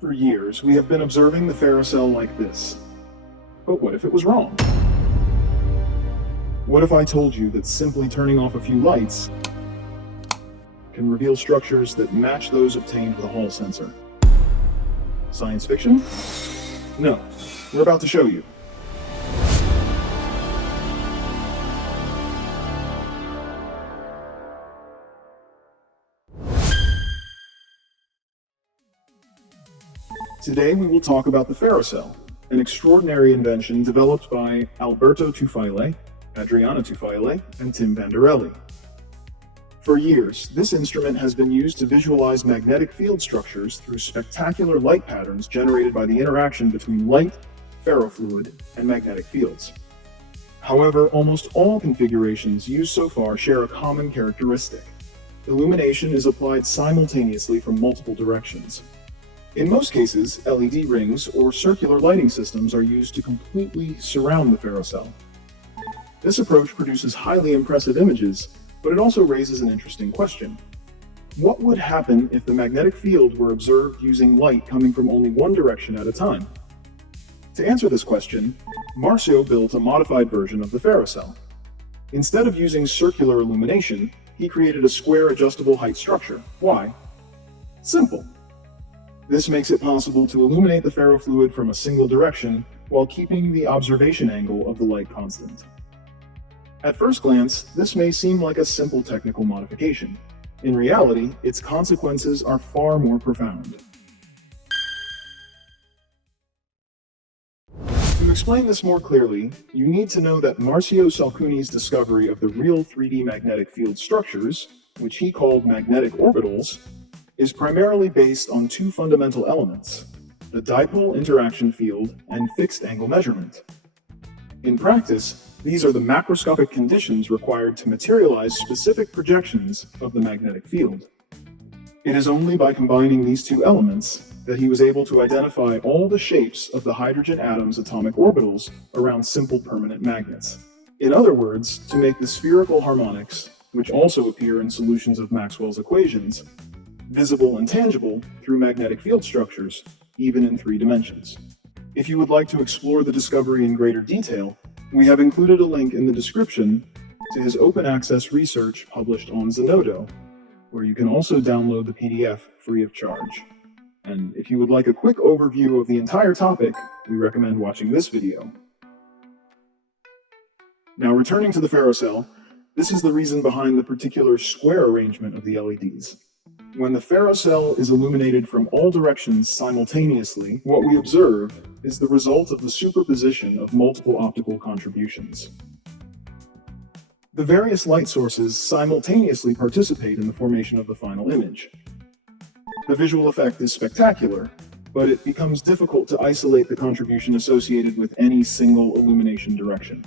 For years, we have been observing the FerroCell like this. But what if it was wrong? What if I told you that simply turning off a few lights can reveal structures that match those obtained with a Hall sensor? Science fiction? No, we're about to show you. Today we will talk about the FerroCell, an extraordinary invention developed by Alberto Tufaile, Adriano Tufaile, and Tim Vanderelli. For years, this instrument has been used to visualize magnetic field structures through spectacular light patterns generated by the interaction between light, ferrofluid, and magnetic fields. However, almost all configurations used so far share a common characteristic. Illumination is applied simultaneously from multiple directions. In most cases, LED rings or circular lighting systems are used to completely surround the FerroCell. This approach produces highly impressive images, but it also raises an interesting question. What would happen if the magnetic field were observed using light coming from only one direction at a time? To answer this question, Marsio built a modified version of the FerroCell. Instead of using circular illumination, he created a square adjustable height structure. Why? Simple. This makes it possible to illuminate the ferrofluid from a single direction while keeping the observation angle of the light constant. At first glance, this may seem like a simple technical modification. In reality, its consequences are far more profound. To explain this more clearly, you need to know that Marsio Salcuni's discovery of the real 3D magnetic field structures, which he called magnetic orbitals, is primarily based on two fundamental elements: the dipole interaction field and fixed angle measurement. In practice, these are the macroscopic conditions required to materialize specific projections of the magnetic field. It is only by combining these two elements that he was able to identify all the shapes of the hydrogen atom's atomic orbitals around simple permanent magnets. In other words, to make the spherical harmonics, which also appear in solutions of Maxwell's equations, visible and tangible through magnetic field structures, even in 3 dimensions. If you would like to explore the discovery in greater detail, we have included a link in the description to his open access research published on Zenodo, where you can also download the PDF free of charge. And if you would like a quick overview of the entire topic, we recommend watching this video. Now, returning to the FerroCell, this is the reason behind the particular square arrangement of the LEDs. When the FerroCell is illuminated from all directions simultaneously, what we observe is the result of the superposition of multiple optical contributions. The various light sources simultaneously participate in the formation of the final image. The visual effect is spectacular, but it becomes difficult to isolate the contribution associated with any single illumination direction.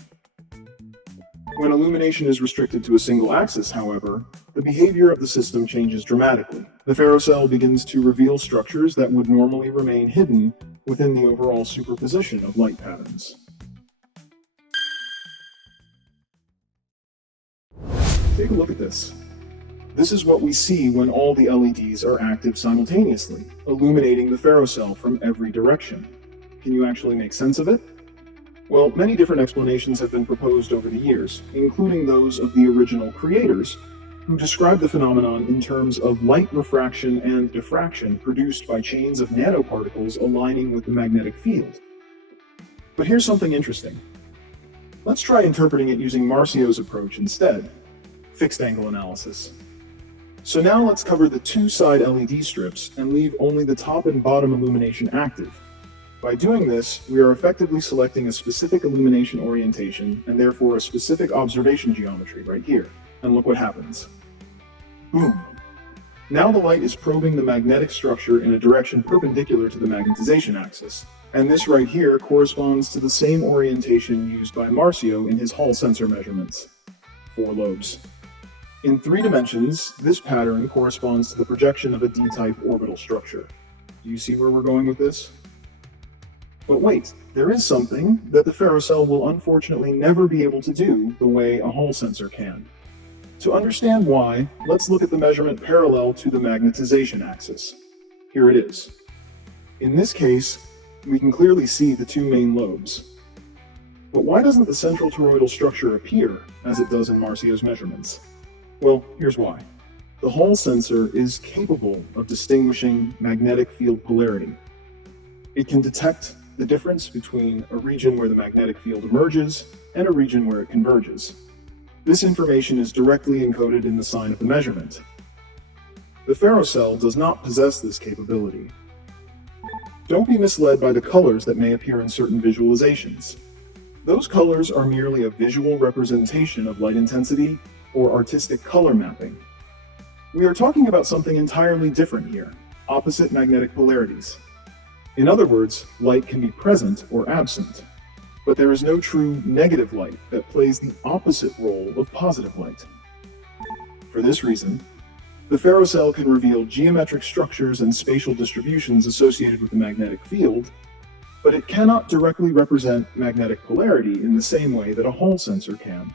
When illumination is restricted to a single axis, however, the behavior of the system changes dramatically. The FerroCell begins to reveal structures that would normally remain hidden within the overall superposition of light patterns. Take a look at this. This is what we see when all the LEDs are active simultaneously, illuminating the FerroCell from every direction. Can you actually make sense of it? Well, many different explanations have been proposed over the years, including those of the original creators, who described the phenomenon in terms of light refraction and diffraction produced by chains of nanoparticles aligning with the magnetic field. But here's something interesting. Let's try interpreting it using Marsio's approach instead: fixed angle analysis. So now let's cover the 2-side LED strips and leave only the top and bottom illumination active. By doing this, we are effectively selecting a specific illumination orientation and therefore a specific observation geometry right here. And look what happens. Boom! Now the light is probing the magnetic structure in a direction perpendicular to the magnetization axis. And this right here corresponds to the same orientation used by Marsio in his Hall sensor measurements. 4 lobes. In 3 dimensions, this pattern corresponds to the projection of a D-type orbital structure. Do you see where we're going with this? But wait, there is something that the FerroCell will unfortunately never be able to do the way a Hall sensor can. To understand why, let's look at the measurement parallel to the magnetization axis. Here it is. In this case, we can clearly see the two main lobes. But why doesn't the central toroidal structure appear as it does in Marsio's measurements? Well, here's why. The Hall sensor is capable of distinguishing magnetic field polarity. It can detect the difference between a region where the magnetic field emerges and a region where it converges. This information is directly encoded in the sign of the measurement. The FerroCell does not possess this capability. Don't be misled by the colors that may appear in certain visualizations. Those colors are merely a visual representation of light intensity or artistic color mapping. We are talking about something entirely different here, opposite magnetic polarities. In other words, light can be present or absent, but there is no true negative light that plays the opposite role of positive light. For this reason, the FerroCell can reveal geometric structures and spatial distributions associated with the magnetic field, but it cannot directly represent magnetic polarity in the same way that a Hall sensor can.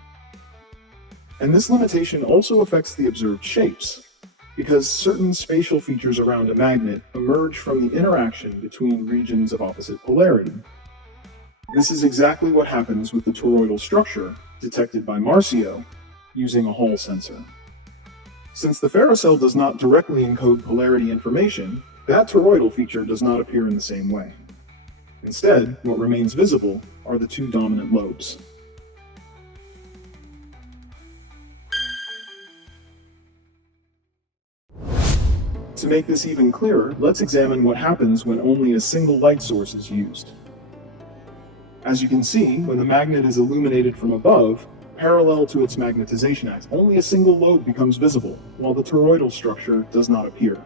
And this limitation also affects the observed shapes, because certain spatial features around a magnet emerge from the interaction between regions of opposite polarity. This is exactly what happens with the toroidal structure detected by Marsio using a Hall sensor. Since the FerroCell does not directly encode polarity information, that toroidal feature does not appear in the same way. Instead, what remains visible are the two dominant lobes. To make this even clearer, let's examine what happens when only a single light source is used. As you can see, when the magnet is illuminated from above, parallel to its magnetization axis, only a single lobe becomes visible, while the toroidal structure does not appear.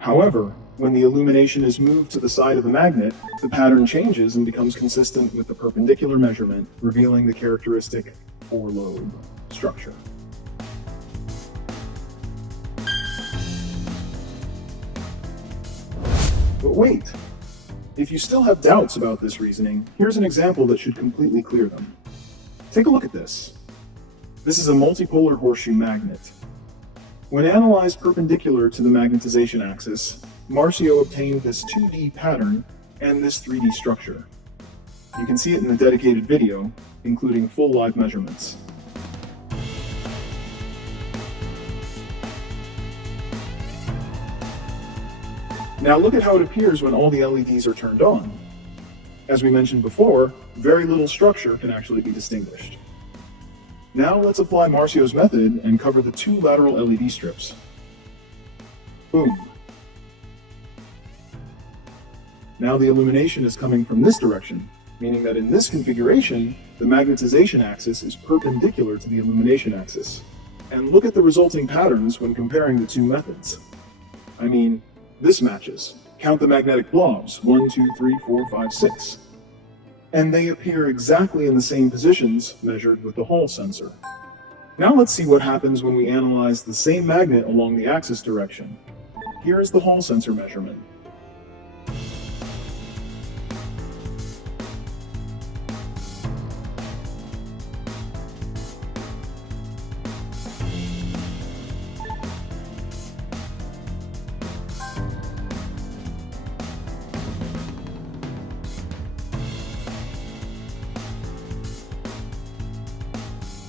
However, when the illumination is moved to the side of the magnet, the pattern changes and becomes consistent with the perpendicular measurement, revealing the characteristic four-lobe structure. But wait! If you still have doubts about this reasoning, here's an example that should completely clear them. Take a look at this. This is a multipolar horseshoe magnet. When analyzed perpendicular to the magnetization axis, Marsio obtained this 2D pattern and this 3D structure. You can see it in the dedicated video, including full live measurements. Now look at how it appears when all the LEDs are turned on. As we mentioned before, very little structure can actually be distinguished. Now let's apply Marsio's method and cover the two lateral LED strips. Boom. Now the illumination is coming from this direction, meaning that in this configuration, the magnetization axis is perpendicular to the illumination axis. And look at the resulting patterns when comparing the two methods. I mean, this matches. Count the magnetic blobs, 1, 2, 3, 4, 5, 6. And they appear exactly in the same positions measured with the Hall sensor. Now let's see what happens when we analyze the same magnet along the axis direction. Here is the Hall sensor measurement.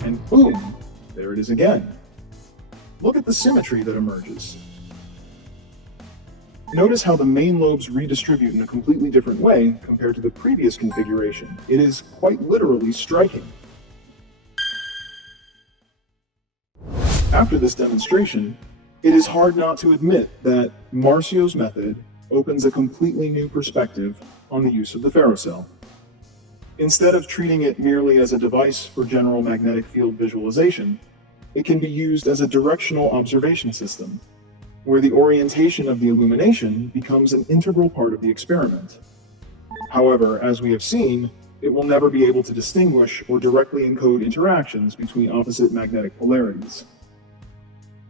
And boom, there it is again. Look at the symmetry that emerges. Notice how the main lobes redistribute in a completely different way compared to the previous configuration. It is quite literally striking. After this demonstration, it is hard not to admit that Marsio's method opens a completely new perspective on the use of the FerroCell. Instead of treating it merely as a device for general magnetic field visualization, it can be used as a directional observation system, where the orientation of the illumination becomes an integral part of the experiment. However, as we have seen, it will never be able to distinguish or directly encode interactions between opposite magnetic polarities.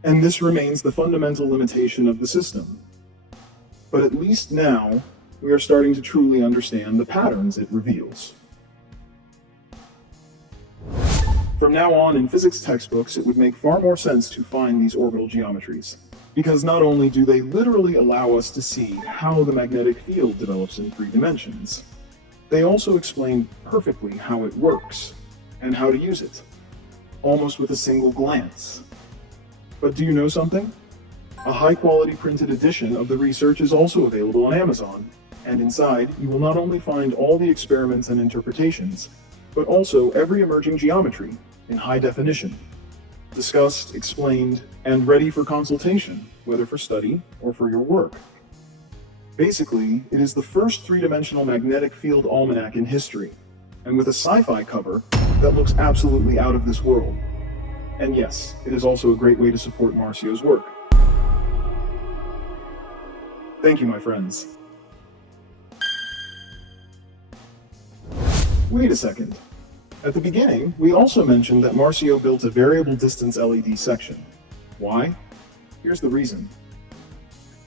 And this remains the fundamental limitation of the system. But at least now, we are starting to truly understand the patterns it reveals. From now on, in physics textbooks, it would make far more sense to find these orbital geometries. Because not only do they literally allow us to see how the magnetic field develops in 3 dimensions, they also explain perfectly how it works and how to use it, almost with a single glance. But do you know something? A high-quality printed edition of the research is also available on Amazon, and inside you will not only find all the experiments and interpretations, but also every emerging geometry in high definition, discussed, explained, and ready for consultation, whether for study or for your work. Basically, it is the first 3-dimensional magnetic field almanac in history, and with a sci-fi cover that looks absolutely out of this world. And yes, it is also a great way to support Marsio's work. Thank you, my friends. Wait a second. At the beginning, we also mentioned that Marsio built a variable distance LED section. Why? Here's the reason.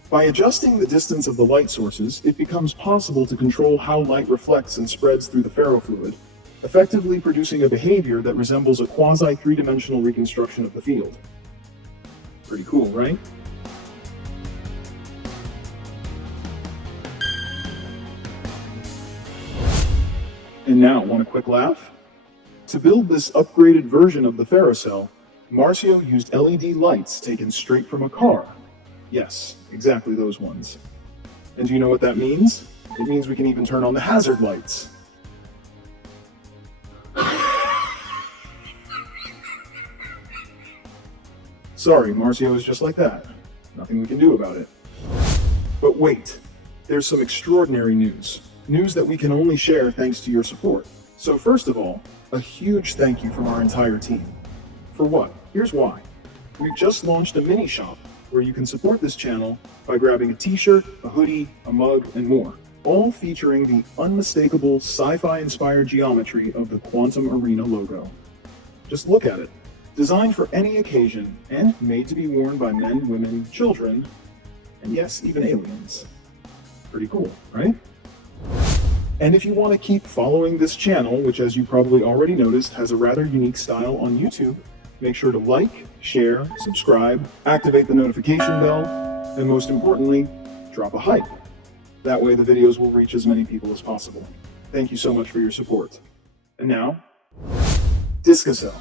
By adjusting the distance of the light sources, it becomes possible to control how light reflects and spreads through the ferrofluid, effectively producing a behavior that resembles a quasi-3-dimensional reconstruction of the field. Pretty cool, right? And now, want a quick laugh? To build this upgraded version of the FerroCell, Marsio used LED lights taken straight from a car. Yes, exactly those ones. And do you know what that means? It means we can even turn on the hazard lights. Sorry, Marsio is just like that. Nothing we can do about it. But wait, there's some extraordinary news. News that we can only share thanks to your support. So first of all, a huge thank you from our entire team. For what? Here's why. We've just launched a mini shop where you can support this channel by grabbing a t-shirt, a hoodie, a mug, and more, all featuring the unmistakable sci-fi inspired geometry of the Quantum Arena logo. Just look at it. Designed for any occasion and made to be worn by men, women, children, and yes, even aliens. Pretty cool, right? And if you want to keep following this channel, which as you probably already noticed has a rather unique style on YouTube, make sure to like, share, subscribe, activate the notification bell, and most importantly, drop a hype. That way the videos will reach as many people as possible. Thank you so much for your support. And now, Discocell.